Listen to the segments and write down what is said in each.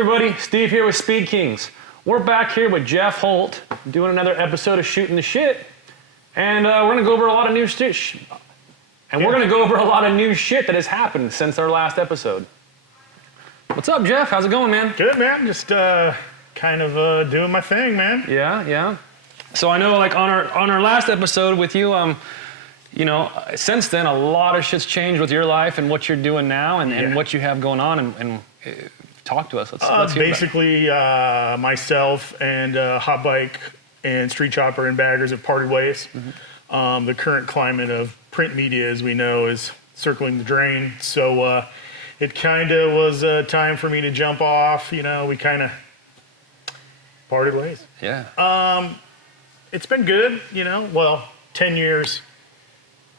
everybody? Steve here with Speed Kings. We're back here with Jeff Holt doing another episode of Shooting the Shit. And we're going to go over a lot of new shit. We're going to go over a lot of new shit that has happened since our last episode. What's up, Jeff? How's it going, man? Good, man. Just kind of doing my thing, man. Yeah. So I know, like, on our last episode with you, you know, since then, a lot of shit's changed with your life and what you're doing now and what you have going on. And talk to us. Let's hear basically, myself and Hot Bike and Street Chopper and Baggers have parted ways. Mm-hmm. The current climate of print media, as we know, is circling the drain. So it kind of was time for me to jump off. You know, we kind of parted ways. Yeah. It's been good, you know. Well, 10 years.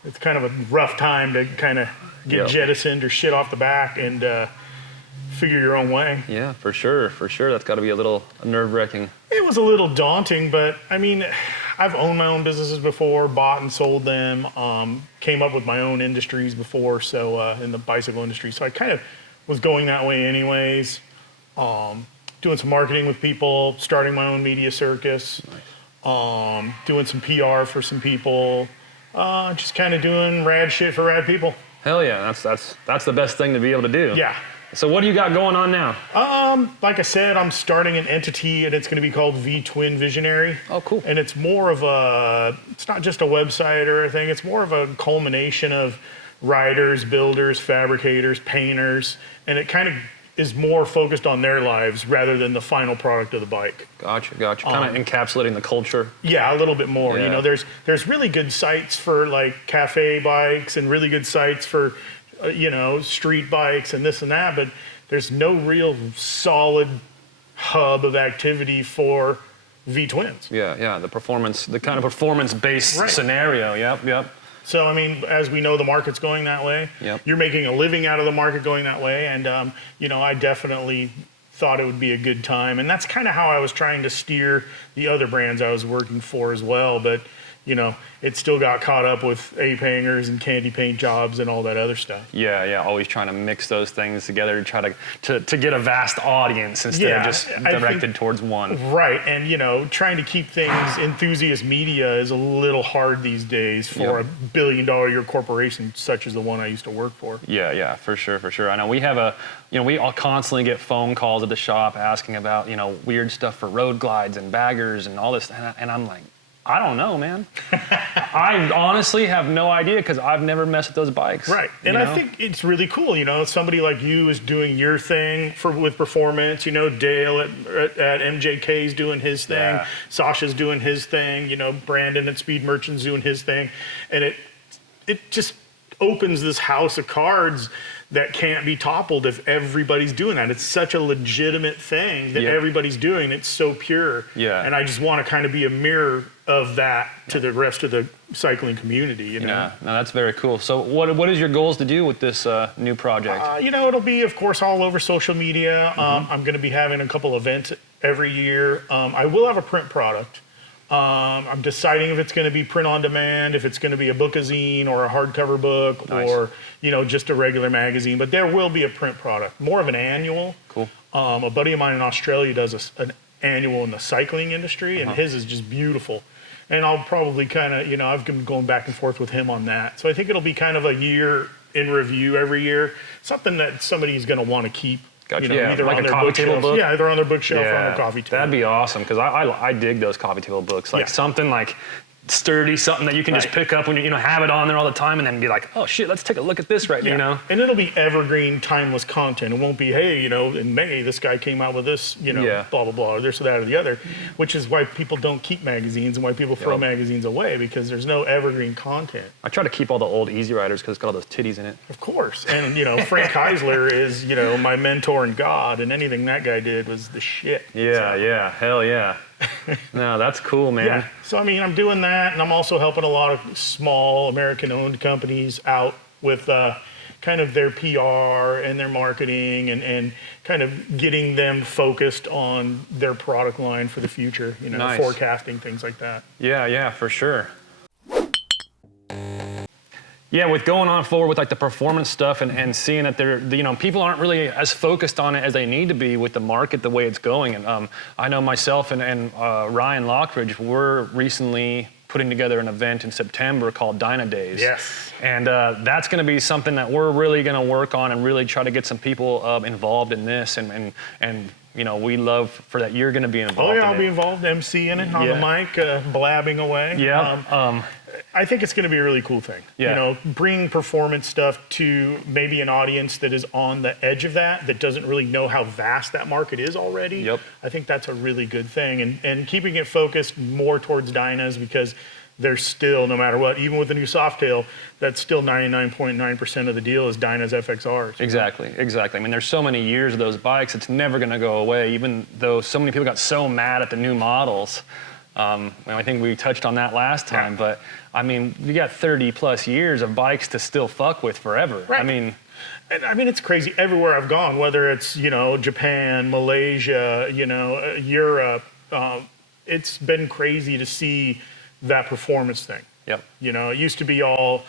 It's kind of a rough time to kind of get jettisoned or shit off the back and figure your own way. Yeah, for sure. That's got to be a little nerve-wracking. It was a little daunting, but I mean, I've owned my own businesses before, bought and sold them, came up with my own industries before, so in the bicycle industry. So I kind of was going that way anyways, doing some marketing with people, starting my own media circus, doing some PR for some people, just kind of doing rad shit for rad people. Hell yeah, that's the best thing to be able to do. Yeah. So what do you got going on now? Like I said, I'm starting an entity, and it's going to be called V-Twin Visionary. Oh, cool. And it's more of it's not just a website or anything. It's more of a culmination of riders, builders, fabricators, painters, and it kind of is more focused on their lives rather than the final product of the bike. Gotcha. Kind of encapsulating the culture. Yeah, a little bit more. Yeah. You know, there's really good sites for like cafe bikes and really good sites for you know, street bikes and this and that, but there's no real solid hub of activity for V-twins. Yeah, the kind of performance-based scenario. Yep. So, I mean, as we know, the market's going that way. Yep. You're making a living out of the market going that way, and, you know, I definitely thought it would be a good time, and that's kind of how I was trying to steer the other brands I was working for as well, but you know, it still got caught up with ape hangers and candy paint jobs and all that other stuff. Yeah, always trying to mix those things together to try to get a vast audience instead of just directed towards one. Right, and you know, trying to keep things enthusiast media is a little hard these days for a billion-dollar-a-year corporation such as the one I used to work for. Yeah, for sure. I know we have we all constantly get phone calls at the shop asking about, you know, weird stuff for road glides and baggers and all this, and I'm like, I don't know, man. I honestly have no idea because I've never messed with those bikes. Right, and I think it's really cool. You know, somebody like you is doing your thing with performance. You know, Dale at MJK's doing his thing. Yeah. Sasha's doing his thing. You know, Brandon at Speed Merchant's doing his thing, and it just opens this house of cards that can't be toppled if everybody's doing that. It's such a legitimate thing that everybody's doing. It's so pure. Yeah. And I just want to kind of be a mirror of that to the rest of the cycling community, you know? Yeah, no, that's very cool. So what is your goals to do with this new project? You know, it'll be, of course, all over social media. I'm going to be having a couple events every year. I will have a print product. I'm deciding if it's going to be print on demand, if it's going to be a book-a-zine or a hardcover book or, you know, just a regular magazine. But there will be a print product, more of an annual. Cool. A buddy of mine in Australia does an annual in the cycling industry, and his is just beautiful. And I'll probably kind of, you know, I've been going back and forth with him on that. So I think it'll be kind of a year in review every year, something that somebody's going to want to keep. Gotcha. You know, either like on a their coffee table book? Yeah, either on their bookshelf or on their coffee table. That'd be awesome because I dig those coffee table books. Like something like sturdy, something that you can just pick up when you know, have it on there all the time and then be like, oh shit, let's take a look at this now, you know? And it'll be evergreen, timeless content. It won't be, hey, you know, in May, this guy came out with this, you know, blah, blah, blah, or this or that or the other, which is why people don't keep magazines and why people throw magazines away because there's no evergreen content. I try to keep all the old Easy Riders because it's got all those titties in it. Of course. And, you know, Frank Heisler is, you know, my mentor and God, and anything that guy did was the shit. Yeah, hell yeah. No, that's cool, man. Yeah. So, I mean, I'm doing that, and I'm also helping a lot of small American-owned companies out with kind of their PR and their marketing and kind of getting them focused on their product line for the future, you know, forecasting, things like that. Yeah, for sure. Yeah, with going on forward with like the performance stuff and seeing that people aren't really as focused on it as they need to be with the market the way it's going. And I know myself and Ryan Loughridge, we're recently putting together an event in September called Dyna Days. Yes. And that's going to be something that we're really going to work on and really try to get some people involved in this. And we love for that you're going to be involved. Oh yeah, in I'll it. be involved, emceeing it on the mic, blabbing away. Yeah. I think it's going to be a really cool thing. Yeah. Bring performance stuff to maybe an audience that is on the edge of that doesn't really know how vast that market is already. Yep. I think that's a really good thing. And keeping it focused more towards dynas, because there's still, no matter what, even with the new Softail, that's still 99.9% of the deal is Dyna's FXRs. Exactly. I mean, there's so many years of those bikes, it's never going to go away, even though so many people got so mad at the new models. I think we touched on that last time, but I mean, you got 30 plus years of bikes to still fuck with forever. Right. I mean, it's crazy everywhere I've gone, whether it's, Japan, Malaysia, Europe. It's been crazy to see that performance thing. Yep. It used to be all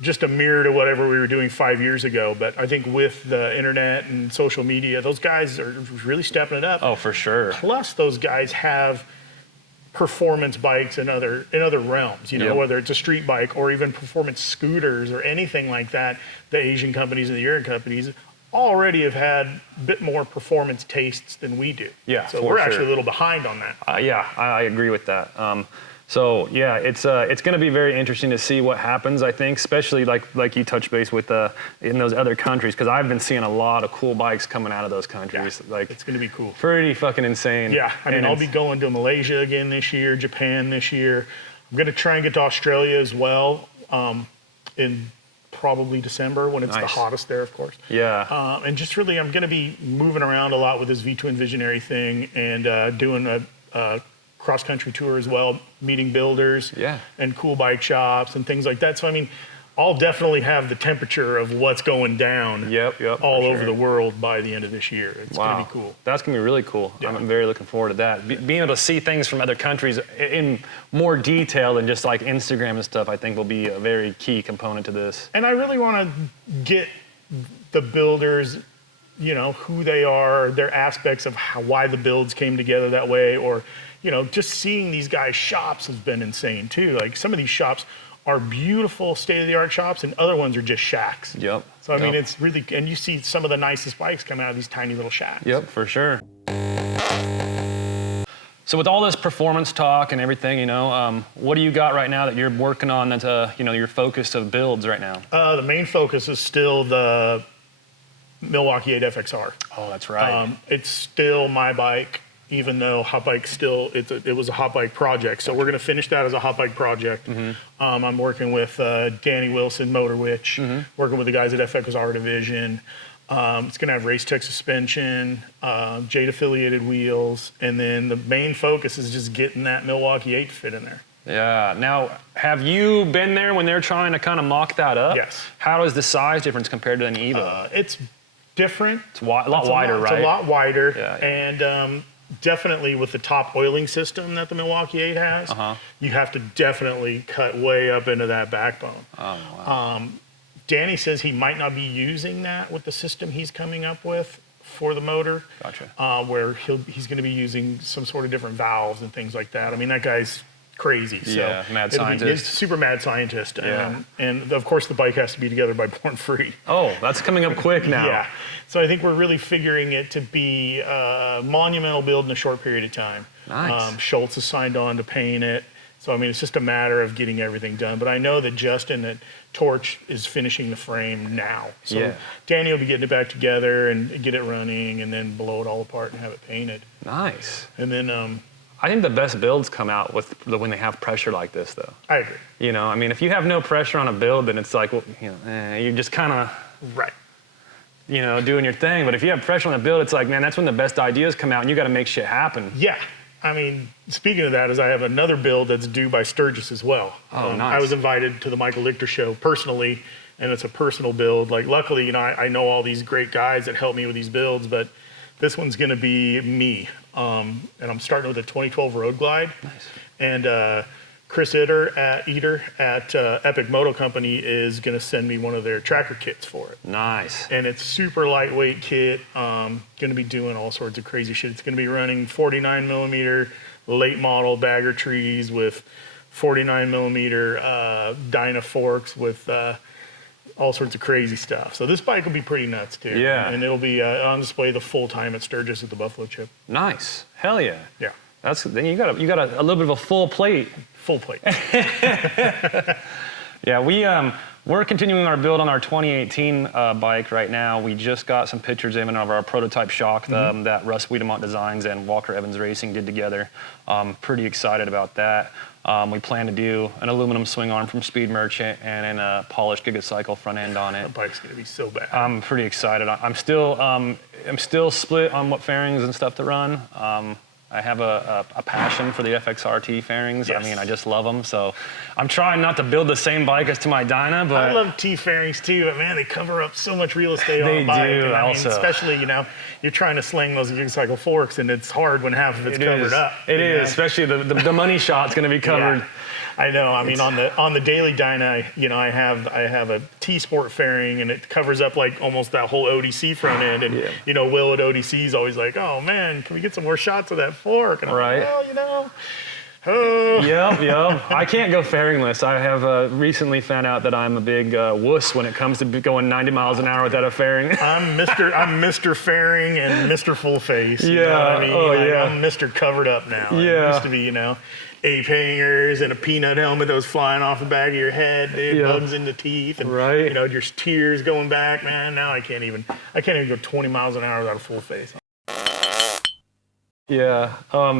just a mirror to whatever we were doing 5 years ago. But I think with the internet and social media, those guys are really stepping it up. Oh, for sure. Plus, those guys have performance bikes in other realms, Yep. whether it's a street bike or even performance scooters or anything like that. The Asian companies and the European companies already have had a bit more performance tastes than we do. Yeah, so for we're sure. actually a little behind on that. I agree with that. So yeah, it's going to be very interesting to see what happens. I think, especially like you touched base with in those other countries, because I've been seeing a lot of cool bikes coming out of those countries. Yeah, it's going to be cool. Pretty fucking insane. Yeah, I'll be going to Malaysia again this year, Japan this year. I'm going to try and get to Australia as well in probably December when it's the hottest there, of course. Yeah. And just really, I'm going to be moving around a lot with this V-Twin Visionary thing and doing a cross-country tour as well, meeting builders and cool bike shops and things like that. So, I'll definitely have the temperature of what's going down all over the world by the end of this year. It's going to be cool. That's going to be really cool. Yeah. I'm very looking forward to that. Being able to see things from other countries in more detail than just like Instagram and stuff, I think will be a very key component to this. And I really want to get the builders, who they are, their aspects of why the builds came together that way, or just seeing these guys' shops has been insane too. Like some of these shops are beautiful state-of-the-art shops and other ones are just shacks. Yep. So it's really, and you see some of the nicest bikes come out of these tiny little shacks. Yep, for sure. So with all this performance talk and everything, what do you got right now that you're working on that's your focus of builds right now? The main focus is still the Milwaukee 8 FXR. Oh, that's right. It's still my bike. Even though hot bike still, it was a hot bike project. So we're going to finish that as a hot bike project. Mm-hmm. I'm working with Danny Wilson, Motor Witch, working with the guys at FXR Division. It's going to have Race Tech suspension, Jade affiliated wheels, and then the main focus is just getting that Milwaukee 8 fit in there. Yeah. Now, have you been there when they're trying to kind of mock that up? Yes. How is the size difference compared to an Evo? It's different. It's a lot wider, right? It's a lot wider. Yeah. And definitely with the top oiling system that the Milwaukee 8 has, you have to definitely cut way up into that backbone. Oh, wow. Danny says he might not be using that with the system he's coming up with for the motor. Gotcha. Where he's going to be using some sort of different valves and things like that. That guy's crazy. Yeah, so mad scientist. He's a super mad scientist. Yeah. And of course the bike has to be together by Born Free. Oh, that's coming up quick now. Yeah. So I think we're really figuring it to be a monumental build in a short period of time. Nice. Schultz has signed on to paint it. So, it's just a matter of getting everything done. But I know that Justin at Torch is finishing the frame now. So Danny will be getting it back together and get it running and then blow it all apart and have it painted. Nice. And then I think the best builds come out when they have pressure like this, though. I agree. If you have no pressure on a build, then it's like, you're just kind of doing your thing. But if you have pressure on a build, it's like, man, that's when the best ideas come out, and you got to make shit happen. Yeah. Speaking of that, I have another build that's due by Sturgis as well. Oh, nice. I was invited to the Michael Lichter show personally, and it's a personal build. Luckily, I know all these great guys that help me with these builds, but this one's going to be me. And I'm starting with a 2012 Road Glide. Nice. And Chris Eater at Epic Moto Company is going to send me one of their tracker kits for it. Nice. And it's super lightweight kit. Going to be doing all sorts of crazy shit. It's going to be running 49 millimeter late model bagger trees with 49 millimeter Dyna forks with all sorts of crazy stuff. So this bike will be pretty nuts too. Yeah. And it'll be on display the full time at Sturgis at the Buffalo Chip. Nice. Hell yeah. Yeah. Then you got a little bit of a full plate. Full plate. Yeah, we're continuing our build on our 2018 bike right now. We just got some pictures in of our prototype shock that Russ Wiedemont Designs and Walker Evans Racing did together. Pretty excited about that. We plan to do an aluminum swing arm from Speed Merchant and a polished Gigacycle front end on it. That bike's gonna be so bad. I'm pretty excited. I'm still split on what fairings and stuff to run. I have a passion for the FXRT fairings. Yes. I mean, I just love them. So I'm trying not to build the same bike as to my Dyna, but I love T fairings too, but man, they cover up so much real estate on They the bike. do, And I mean, also. especially, you're trying to sling those Gigacycle forks, and it's hard when half of it's covered up. It you know? is, especially the money shot's going to be covered. Yeah. I know. I mean, on the daily Dyna, I have a T Sport fairing, and it covers up like almost that whole ODC front end. And Will at ODC is always like, "Oh man, can we get some more shots of that fork?" And I'm Right. like, well, oh. Yep. I can't go fairingless. I have recently found out that I'm a big wuss when it comes to going 90 miles an hour without a fairing. I'm Mr. Fairing and Mr. Full Face. You know Yeah. what I mean? Oh, Like, yeah. I'm Mr. Covered Up now. Yeah. It used to be, ape hangers and a peanut helmet that was flying off the back of your head, dude, Yeah. bugs in the teeth, and Right. your tears going back, man. Now I can't even go 20 miles an hour without a full face. Yeah.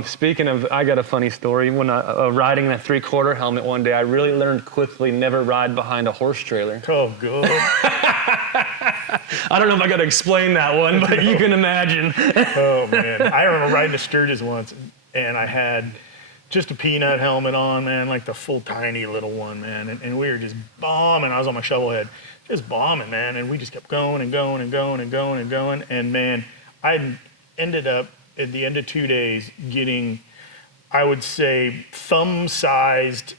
Speaking of, I got a funny story. When I riding in a 3/4 helmet one day, I really learned quickly never ride behind a horse trailer. Oh, good. I don't know if I got to explain that one, but you can imagine. Oh, man. I remember riding to Sturgis once, and I had just a peanut helmet on, man, like the full tiny little one, man. And we were just bombing. I was on my shovel head, just bombing, man. And we just kept going and going and going and going and going. And, man, I ended up at the end of 2 days getting, I would say, thumb-sized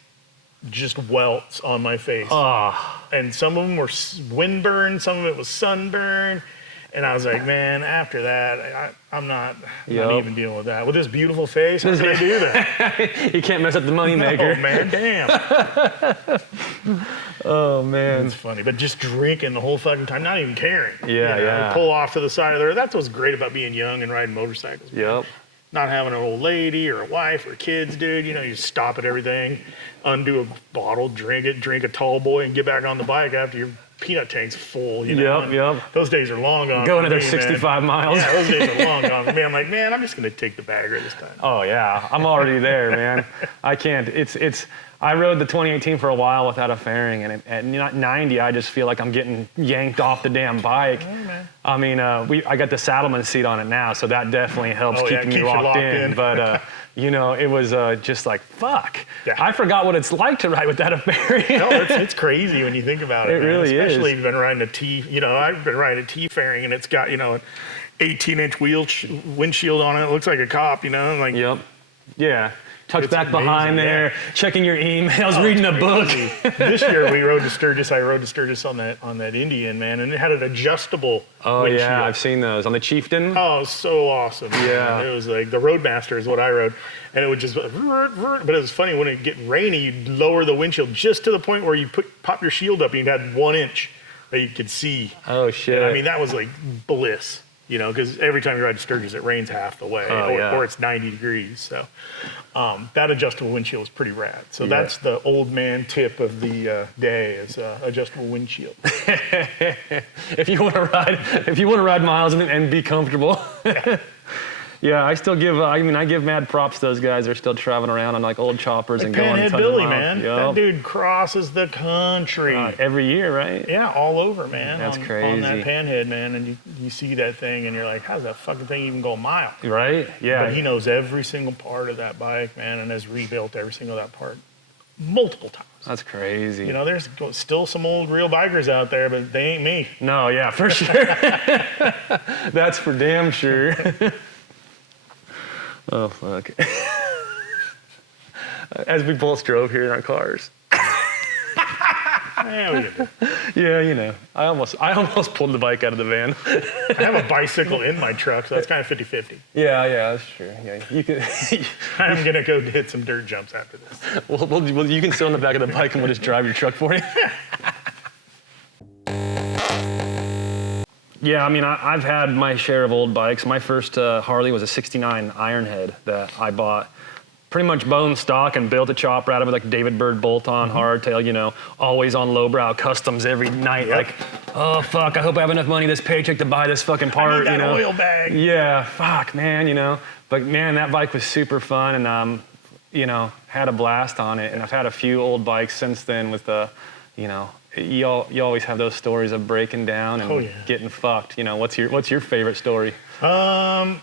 just welts on my face. And some of them were windburn, some of it was sunburn. And I was like, man, after that, I'm not even dealing with that. With this beautiful face, how can I do that? You can't mess up the moneymaker. Oh, man, damn. Oh, man. It's funny, but just drinking the whole fucking time, not even caring. Yeah. Pull off to the side of the road. That's what's great about being young and riding motorcycles. Man. Yep. Not having an old lady or a wife or kids, dude. You just stop at everything, undo a bottle, drink a tall boy, and get back on the bike after your peanut tank's full. Yep. Those days are long gone. Going for another me, 65 man. miles. Yeah, those days are long gone for me. I'm like, man, I'm just gonna take the bagger this time. Oh yeah, I'm already there, man. I can't. I rode the 2018 for a while without a fairing, and at 90, I just feel like I'm getting yanked off the damn bike. I mean, I got the Saddleman seat on it now, so that definitely helps keeping me locked in. But it was just like fuck. Yeah. I forgot what it's like to ride without a fairing. No, it's crazy when you think about it. It man. really is. Especially if you've been riding a T. I've been riding a T fairing, and it's got an 18-inch windshield on it. It looks like a cop. Like. Yep. Yeah. Tucked It's back amazing, behind there, checking your emails, reading a book. This year we rode to Sturgis. I rode to Sturgis on that Indian, man, and it had an adjustable windshield. Yeah, I've seen those on the Chieftain. Oh, so awesome. Yeah. Man. It was like the Roadmaster is what I rode, and it would just, but it was funny when it get rainy, you'd lower the windshield just to the point where you pop your shield up and you had 1 inch that you could see. Oh shit! And I mean, that was like bliss. Because every time you ride to Sturgis, it rains half the way, or it's 90 degrees. So that adjustable windshield is pretty rad. So that's the old man tip of the day is adjustable windshield. If you want to ride miles and be comfortable. Yeah, I still give. I give mad props to those guys. They're still traveling around on like old choppers and going. Panhead tons of Billy, miles. man. Yep. That dude crosses the country. Every year, right? Yeah, all over, man. That's on crazy. that Panhead, man, and you see that thing, and you're like, how does that fucking thing even go a mile? Right? Yeah. But he knows every single part of that bike, man, and has rebuilt every single that part multiple times. That's crazy. There's still some old real bikers out there, but they ain't me. No, yeah, for sure. That's for damn sure. Oh fuck. as we both drove here in our cars. Yeah, we did. Yeah, you know, I almost pulled the bike out of the van. I have a bicycle in my truck, so that's kind of 50-50. Yeah, that's true. Yeah, you can. I'm gonna go hit some dirt jumps after this. well, you can sit on the back of the bike and we'll just drive your truck for you. Yeah, I mean, I've had my share of old bikes. My first Harley was a '69 Ironhead that I bought. Pretty much bone stock and built a chopper out of it, like David Bird bolt-on hardtail, you know, always on lowbrow customs every night. Like, oh fuck, I hope I have enough money this paycheck to buy this fucking part, I need that you know. oil bag. Yeah, fuck, man, you know. But man, that bike was super fun, and you know, had a blast on it. And I've had a few old bikes since then with the, you know, you always have those stories of breaking down and getting fucked. You know, what's your favorite story? I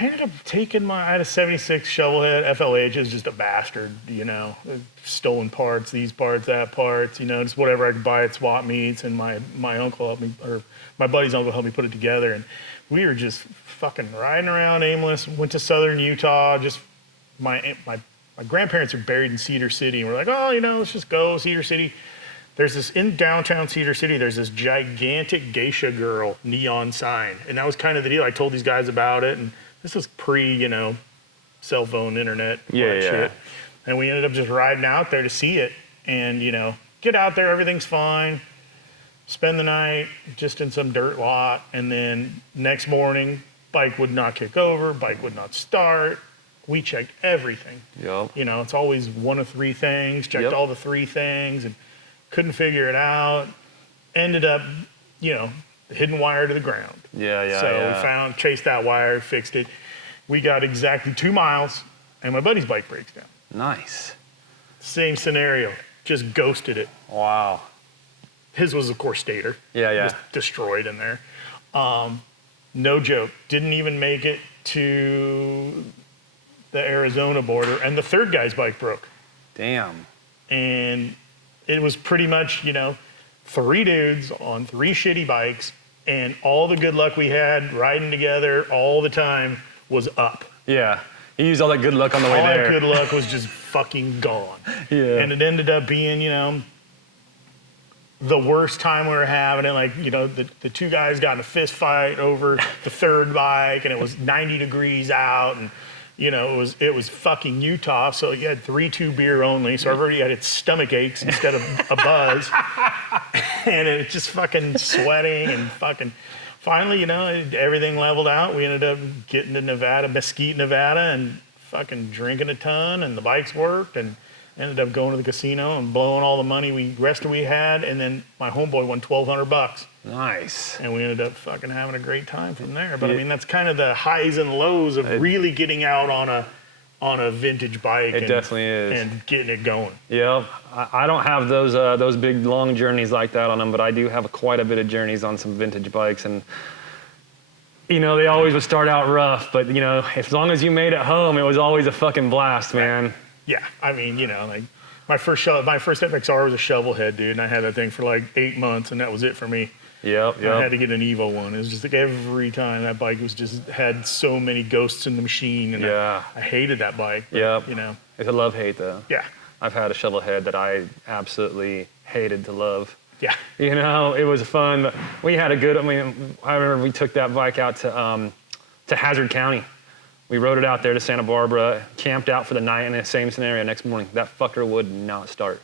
ended up taking I had a 76 Shovelhead FLH. It was just a bastard, you know, stolen parts, these parts, that parts, you know, just whatever I could buy at swap meets. And my uncle helped me, or my buddy's uncle helped me put it together. And we were just fucking riding around aimless. Went to southern Utah. Just my grandparents are buried in Cedar City, and we're like, oh, you know, let's just go Cedar City. There's this, in downtown Cedar City, there's this gigantic geisha girl neon sign. And that was kind of the deal. I told these guys about it, and this was pre, you know, cell phone, internet, shit. And we ended up just riding out there to see it. And, you know, get out there, everything's fine. Spend the night just in some dirt lot. And then next morning, bike would not kick over, bike would not start. We checked everything. Yep. You know, it's always one of three things. Checked all the three things and couldn't figure it out. Ended up, you know, hidden wire to the ground. So we chased that wire, fixed it. We got exactly 2 miles, and my buddy's bike breaks down. Nice. Same scenario, just ghosted it. Wow. His was, of course, stator. Just destroyed in there. No joke. Didn't even make it to the Arizona border, and the third guy's bike broke. Damn. And it was pretty much, you know, 3 dudes on 3 shitty bikes, and all the good luck we had riding together all the time was up. Yeah. You used all that good luck on the way there. All that good luck was just fucking gone. And it ended up being, you know, the worst time we were having it. Like, you know, the 2 guys got in a fist fight over the third bike, and it was 90 degrees out, and you know, it was fucking Utah, so you had 3-2 beer only, so everybody had its stomach aches instead of a buzz. And it's just fucking sweating and fucking... Finally, you know, everything leveled out. We ended up getting to Nevada, Mesquite, Nevada, and fucking drinking a ton, and the bikes worked, and ended up going to the casino and blowing all the money rest we had, and then my homeboy won $1,200. Nice. And we ended up fucking having a great time from there. But I mean, that's kind of the highs and lows of really getting out on a vintage bike. It definitely is. And getting it going. Yeah, I don't have those big long journeys like that on them, but I do have quite a bit of journeys on some vintage bikes, and you know, they always would start out rough, but you know, as long as you made it home, it was always a fucking blast, man. Yeah, I mean, you know, like my first FXR was a Shovelhead, dude, and I had that thing for like 8 months, and that was it for me. Yep. I had to get an Evo one. It was just like every time that bike was just had so many ghosts in the machine, and I hated that bike. But, you know, it's a love-hate though. Yeah. I've had a Shovelhead that I absolutely hated to love. Yeah. You know, it was fun, but we had a good. I mean, I remember we took that bike out to Hazard County. We rode it out there to Santa Barbara, camped out for the night, in the same scenario. Next morning, that fucker would not start.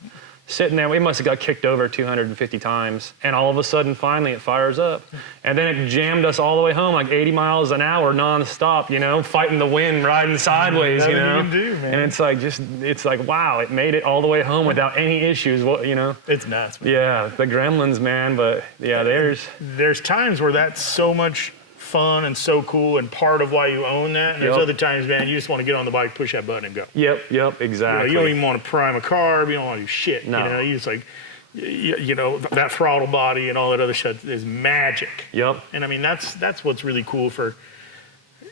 Sitting there, we must have got kicked over 250 times, and all of a sudden, finally, it fires up. And then it jammed us all the way home, like 80 miles an hour, nonstop, you know, fighting the wind, riding sideways, you know. You do, man. And it's like, wow, it made it all the way home without any issues, you know. It's nuts, man. Yeah, the gremlins, man, but yeah, there's times where that's so much fun and so cool and part of why you own that, and there's other times, man, you just want to get on the bike, push that button, and go. Yep, exactly. You don't even want to prime a carb, you don't want to do shit. No. You know, you just like, you know, that throttle body and all that other shit is magic. Yep. And I mean, that's what's really cool for,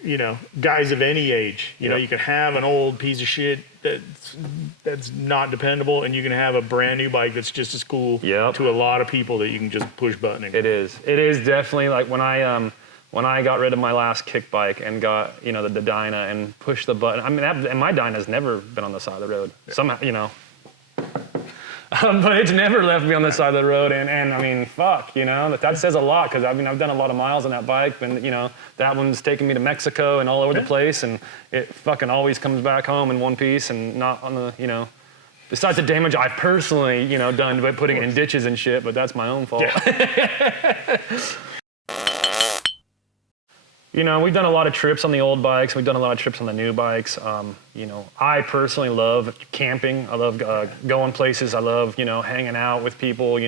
you know, guys of any age. You know, you can have an old piece of shit that's not dependable, and you can have a brand new bike that's just as cool to a lot of people that you can just push button and go. It is definitely like when when I got rid of my last kick bike and got, the Dyna and pushed the button. I mean, and my Dyna's never been on the side of the road. Somehow, but it's never left me on the side of the road. And I mean, fuck, that says a lot, because I've done a lot of miles on that bike, and that one's taken me to Mexico and all over the place, and it fucking always comes back home in one piece and not on the, besides the damage I personally, done by putting it in ditches and shit, but that's my own fault. Yeah. We've done a lot of trips on the old bikes. We've done a lot of trips on the new bikes. I personally love camping. I love going places. I love, hanging out with people,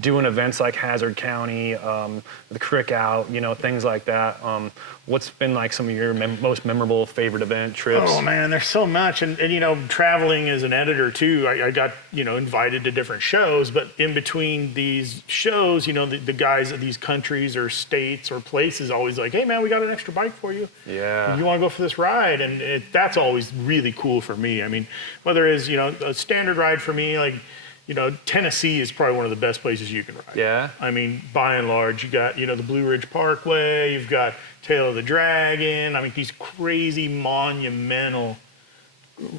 doing events like Hazard County, the Crick Out, things like that. What's been like some of your most memorable favorite event trips? Oh man, there's so much. And traveling as an editor too, I got, invited to different shows, but in between these shows, the guys of these countries or states or places always like, hey man, we got an extra bike for you. Yeah. You want to go for this ride? And that's always really cool for me. I mean, whether it's, a standard ride for me, like, Tennessee is probably one of the best places you can ride. Yeah. I mean, by and large, you got, the Blue Ridge Parkway, you've got Tail of the Dragon. I mean, these crazy monumental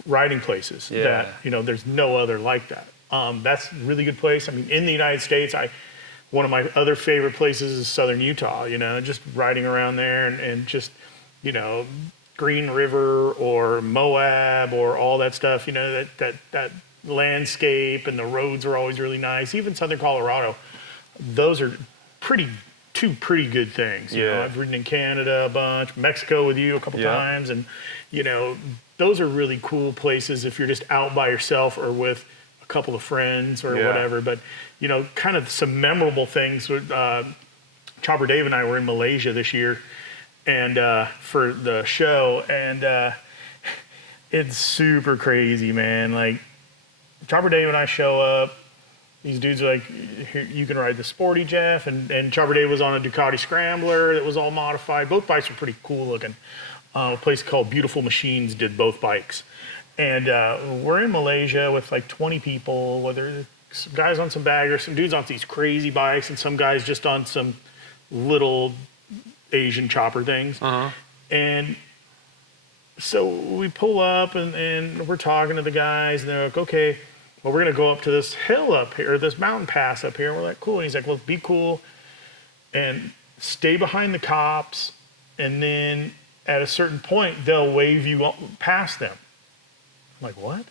riding places that, there's no other like that. That's a really good place. I mean, in the United States, one of my other favorite places is Southern Utah, just riding around there and just, Green River or Moab or all that stuff, that landscape, and the roads are always really nice. Even Southern Colorado, those are two pretty good things. I've ridden in Canada a bunch, Mexico with you a couple times, and those are really cool places if you're just out by yourself or with a couple of friends or whatever. But kind of some memorable things. Chopper Dave and I were in Malaysia this year, and for the show, and it's super crazy, man. Like, Chopper Dave and I show up. These dudes are like, here, you can ride the Sporty, Jeff. And Chopper Dave was on a Ducati Scrambler that was all modified. Both bikes were pretty cool looking. A place called Beautiful Machines did both bikes. And we're in Malaysia with like 20 people, whether some guys on some baggers, some dudes on these crazy bikes, and some guys just on some little Asian chopper things. Uh-huh. And so we pull up and we're talking to the guys, and they're like, okay, well, we're going to go up to this hill up here, this mountain pass up here. And we're like, cool. And he's like, well, be cool and stay behind the cops. And then at a certain point, they'll wave you past them. I'm like, what?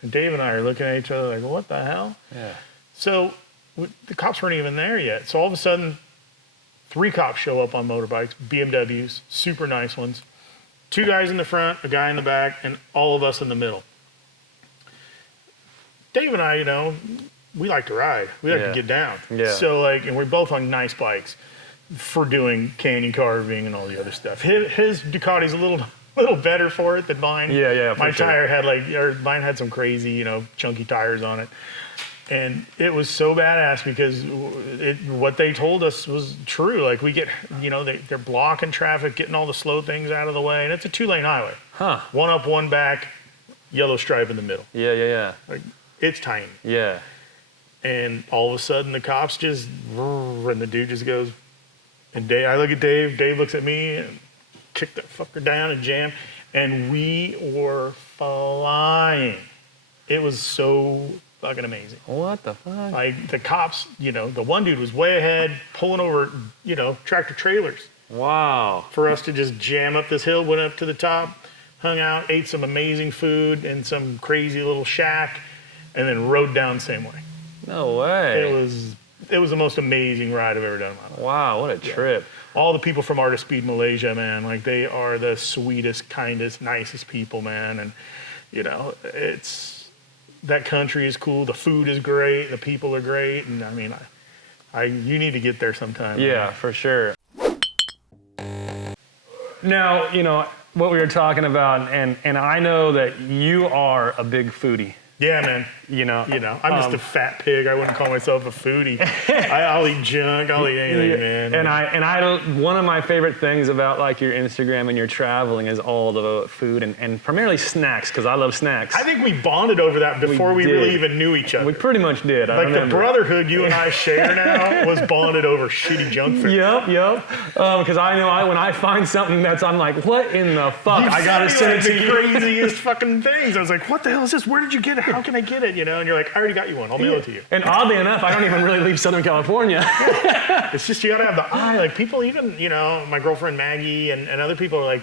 And Dave and I are looking at each other like, what the hell? Yeah. So the cops weren't even there yet. So all of a sudden, 3 cops show up on motorbikes, BMWs, super nice ones. 2 guys in the front, a guy in the back, and all of us in the middle. Dave and I, we like to ride. We like to get down. Yeah. So and we're both on nice bikes for doing canyon carving and all the other stuff. His Ducati's a little better for it than mine. Yeah. My tire had mine had some crazy, chunky tires on it. And it was so badass because what they told us was true. Like, we get, they're blocking traffic, getting all the slow things out of the way. And it's a 2-lane highway. Huh. 1 up, 1 back, yellow stripe in the middle. Yeah. Like, it's tiny. Yeah. And all of a sudden the cops just, and the dude just goes, and I look at Dave looks at me and kick that fucker down and jam. And we were flying. It was so fucking amazing. What the fuck? Like, the cops, the one dude was way ahead, pulling over, tractor trailers. Wow. For us to just jam up this hill, went up to the top, hung out, ate some amazing food in some crazy little shack, and then rode down the same way. No way. It was the most amazing ride I've ever done in my life. Wow, what a trip. All the people from Art of Speed Malaysia, man, like, they are the sweetest, kindest, nicest people, man. And, that country is cool. The food is great. The people are great. And I mean, you need to get there sometime. Yeah, for sure. Now, what we were talking about, and I know that you are a big foodie. Yeah, man. You know, I'm just a fat pig. I wouldn't call myself a foodie. I'll eat junk. I'll eat anything, man. And one of my favorite things about like your Instagram and your traveling is all the food and primarily snacks, because I love snacks. I think we bonded over that before we really even knew each other. We pretty much did. Like the brotherhood you and I share now was bonded over shitty junk food. Yep. Because I know when I find something I'm like, what in the fuck? I gotta send it to you. The craziest fucking things. I was like, what the hell is this? Where did you get it? How can I get it? You know, and you're like, I already got you one. I'll mail it to you. And oddly enough, I don't even really leave Southern California. It's just you gotta have the eye. Like people even, my girlfriend Maggie and other people are like,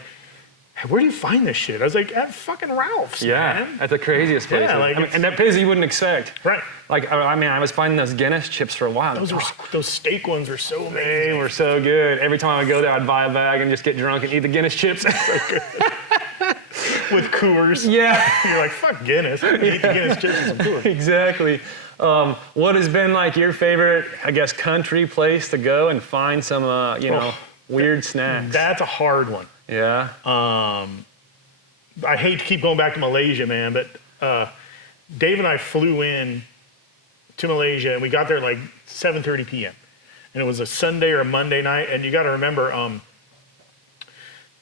hey, where do you find this shit? I was like, at fucking Ralph's. Yeah, man. at the craziest places. Yeah, and that places you wouldn't expect. Right. Like, I was finding those Guinness chips for a while. Those steak ones were so amazing. They were so good. Every time I would go there, I'd buy a bag and just get drunk and eat the Guinness chips. So good. With Coors. Yeah. You're like, fuck Guinness. I'm gonna eat the Guinness chips with some Coors. Exactly. What has been like your favorite, I guess, country place to go and find some, weird snacks? That's a hard one. Yeah. I hate to keep going back to Malaysia, man, but Dave and I flew in to Malaysia and we got there at like 7:30 p.m. And it was a Sunday or a Monday night. And you got to remember,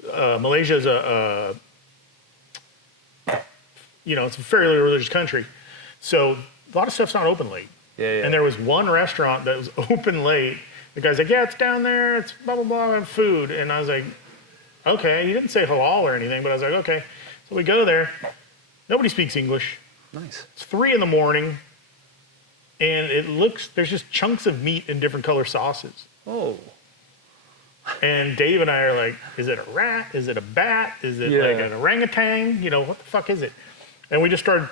Malaysia is it's a fairly religious country. So a lot of stuff's not open late. Yeah. And there was one restaurant that was open late. The guy's like, yeah, it's down there. It's blah, blah, blah, and food. And I was like, okay. He didn't say halal or anything, but I was like, okay. So we go there. Nobody speaks English. Nice. It's 3 a.m. And there's just chunks of meat in different color sauces. Oh. And Dave and I are like, is it a rat? Is it a bat? Is it like an orangutan? What the fuck is it? And we just started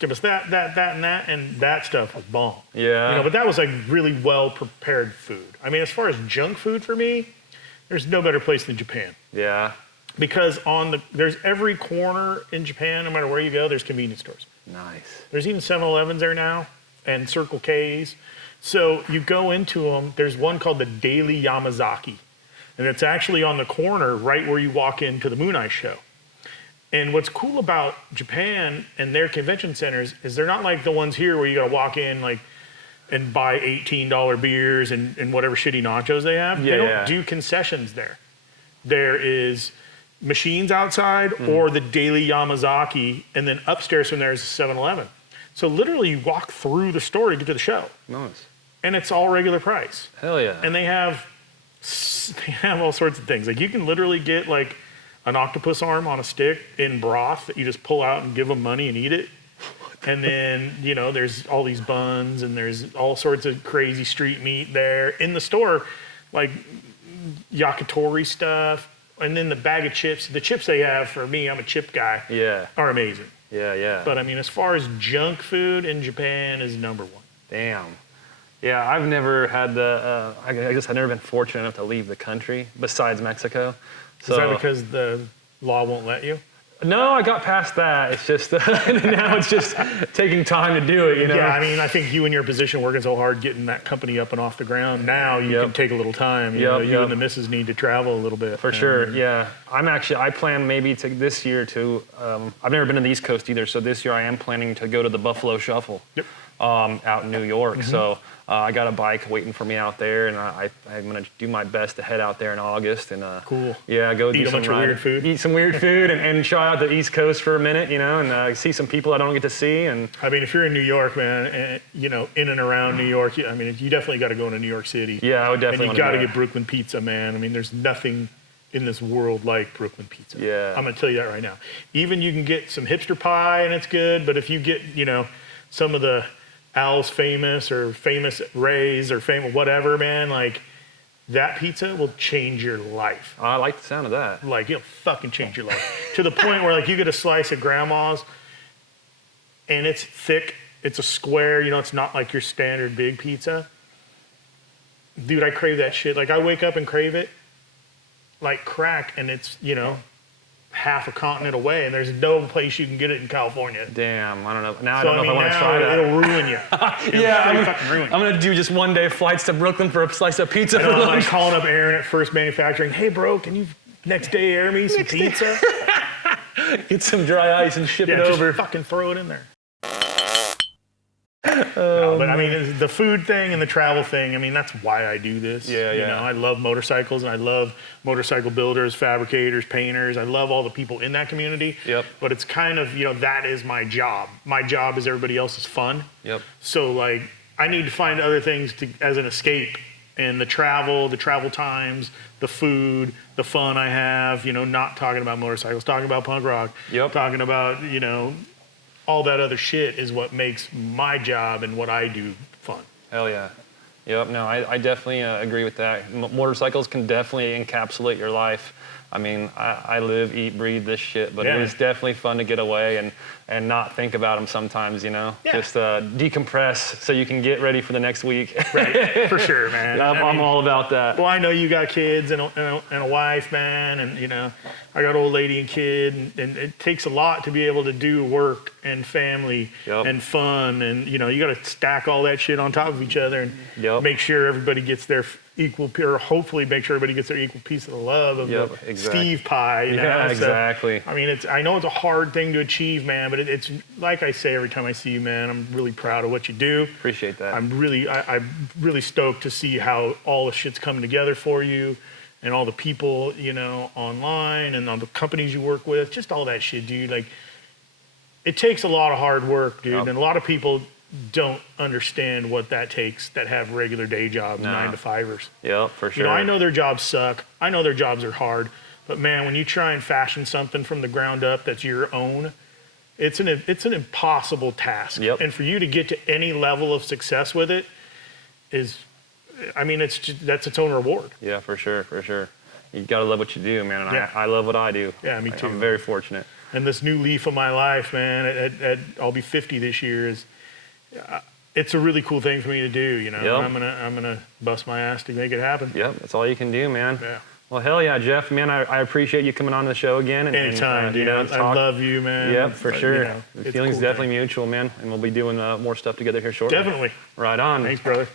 give us that, and that, and that stuff was bomb. Yeah. But that was like really well prepared food. I mean, as far as junk food for me, there's no better place than Japan. Yeah. Because there's every corner in Japan, no matter where you go, there's convenience stores. Nice. There's even 7-Elevens there now and Circle K's. So you go into them, there's one called the Daily Yamazaki. And it's actually on the corner right where you walk into the Moon Eye show. And what's cool about Japan and their convention centers is they're not like the ones here where you gotta walk in and buy $18 beers and whatever shitty nachos they have. They don't do concessions there. There is machines outside or the Daily Yamazaki, and then upstairs from there is a 7-Eleven. So literally you walk through the store to get to the show. Nice. And it's all regular price. Hell yeah. And they have all sorts of things. Like you can literally get like an octopus arm on a stick in broth that you just pull out and give them money and eat it. And then, there's all these buns and there's all sorts of crazy street meat there in the store, like yakitori stuff. And then the bag of chips, the chips they have, for me, I'm a chip guy, are amazing. Yeah. But I mean, as far as junk food in Japan is number one. Damn. Yeah, I've never had I guess I've never been fortunate enough to leave the country besides Mexico. So, is that because the law won't let you? No, I got past that. It's just now it's just taking time to do it, Yeah, I mean, I think you in your position working so hard getting that company up and off the ground, now you can take a little time. You and the missus need to travel a little bit. For sure, yeah. I plan maybe to this year to, I've never been to the East Coast either, so this year I am planning to go to the Buffalo Shuffle. Yep. Out in New York. So I got a bike waiting for me out there, and I'm gonna do my best to head out there in August and cool. Yeah, go eat do a bunch of weird food. Eat some weird food and try out the East Coast for a minute, and see some people I don't get to see. And I mean, if you're in New York, man, and, in and around New York, I mean, you definitely got to go into New York City. Yeah, I would definitely. And you got to get Brooklyn pizza, man. I mean, there's nothing in this world like Brooklyn pizza. Yeah. I'm gonna tell you that right now. Even you can get some hipster pie and it's good, but if you get, some of the Al's Famous or Famous Ray's or famous whatever, man, like that pizza will change your life. I like the sound of that. Like it'll fucking change your life to the point where like you get a slice of grandma's and it's thick, it's a square, it's not like your standard big pizza. Dude, I crave that shit. Like I wake up and crave it like crack, and it's half a continent away, and there's no place you can get it in California. Damn, I don't know. Now I don't know if I want to try that. It'll ruin you. I'm gonna do just one day flights to Brooklyn for a slice of pizza. For lunch. I'm calling up Aaron at First Manufacturing. Hey, bro, can you next day air me some pizza? Get some dry ice and ship it just over. Fucking throw it in there. No, but I mean, it's the food thing and the travel thing, I mean, that's why I do this. Yeah, You yeah. know, I love motorcycles and I love motorcycle builders, fabricators, painters. I love all the people in that community. Yep. But it's kind of, you know, that is my job. My job is everybody else's fun. Yep. So like, I need to find other things as an escape. And the travel times, the food, the fun I have, you know, not talking about motorcycles, talking about punk rock, Yep. talking about, you know, all that other shit is what makes my job and what I do fun. Hell yeah. Yep, no, I definitely agree with that. Motorcycles can definitely encapsulate your life. I mean, I live, eat, breathe this shit, but Yeah. it is definitely fun to get away and not think about them sometimes, you know? Yeah. Just decompress so you can get ready for the next week. Right, for sure, man. I'm all about that. Well, I know you got kids and a wife, man, and you know, I got old lady and kid, and it takes a lot to be able to do work and family Yep. and fun, and you know, you got to stack all that shit on top of each other and Yep. make sure everybody gets their equal, or hopefully make sure everybody gets their equal piece of the love of Yep, the exactly. Steve pie. You know? Yeah, So, exactly. I mean, I know it's a hard thing to achieve, man, but it's like I say every time I see you, man, I'm really proud of what you do. Appreciate that. I'm really stoked to see how all the shit's coming together for you and all the people, you know, online and all the companies you work with, just all that shit, dude. Like, it takes a lot of hard work, dude. Yep. And a lot of people don't understand what that takes that have regular day jobs, Nah. 9-to-5ers. Yep, for sure. You know, I know their jobs suck. I know their jobs are hard. But man, when you try and fashion something from the ground up that's your own, it's an impossible task. Yep. And for you to get to any level of success with it is, I mean, that's its own reward. Yeah, for sure, for sure. You gotta love what you do, man. And Yeah. I love what I do. Yeah, me too. I'm very fortunate. And this new leaf of my life, man, I'll be 50 this year, is it's a really cool thing for me to do, you know. Yep. I'm gonna bust my ass to make it happen. Yep, that's all you can do, man. Yeah. Well, hell yeah, Jeff, man, I appreciate you coming on the show again. Anytime, and, dude. you know, I talk. love you, man. Yep, for But, sure. you know, The it's feeling's cool, definitely man. mutual, man. And we'll be doing more stuff together here shortly. Definitely. Right on. Thanks, brother.